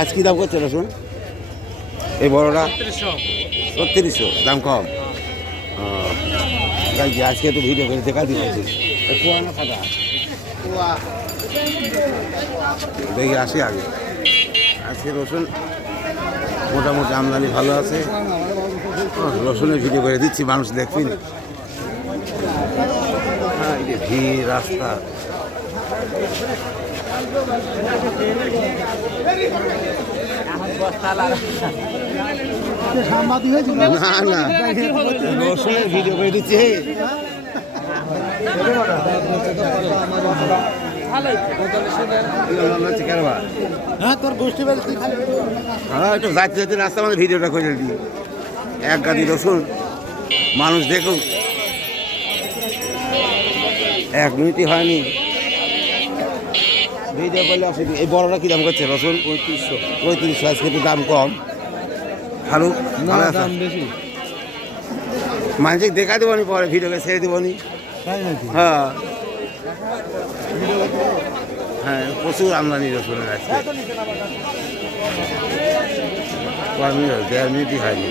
আজ কি দাম করছে রসুন এই বড়টা? ছত্রিশশো। দাম কম। আজকে তো ভিডিও করে দেখা দিচ্ছি দেখি আসি আগে। আজকে রসুন মোটামুটি আমদানি ভালো আছে। রসুনের ভিডিও করে দিচ্ছি মানুষ দেখবি না। এই যে ভিড় রাস্তা। ভিডিও দিচ্ছি হ্যাঁ তোর হ্যাঁ একটু আমাদের ভিডিওটা করে দিই এক গাদি রসুন মানুষ দেখুন এক মিনিটই হয়নি ভিডিও করলে অসুবিধা এই বড়টা কি দাম করছে রসুন? পঁয়ত্রিশশো। পঁয়ত্রিশশো আজকে একটু দাম কম। ভালো ভালো আছে? বেশি। মানুষ দেখা দেবো নি পরে ভিডিওকে ছেড়ে দেবো নি? হ্যাঁ। হ্যাঁ প্রচুর আমদানি রসুনের আজকে। কয় মিনিট হলো? দেড় মিনিটই হয়নি।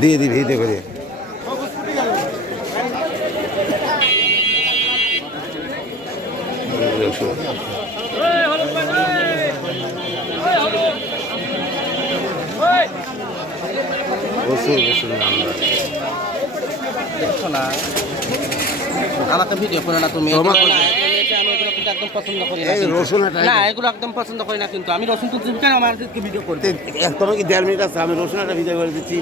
দিয়ে দিই ভিডিও করে রসুন। প্রচুর দেখছ না। আমাকে ভিডিও করে না তুমি। একদম পছন্দ করি না এগুলো একদম পছন্দ করি না কিন্তু। আমি রসুন কেন আমার ভিডিও একদম দেড় মিনিট আছে? আমি রসুন একটা ভিডিও করে দিচ্ছি।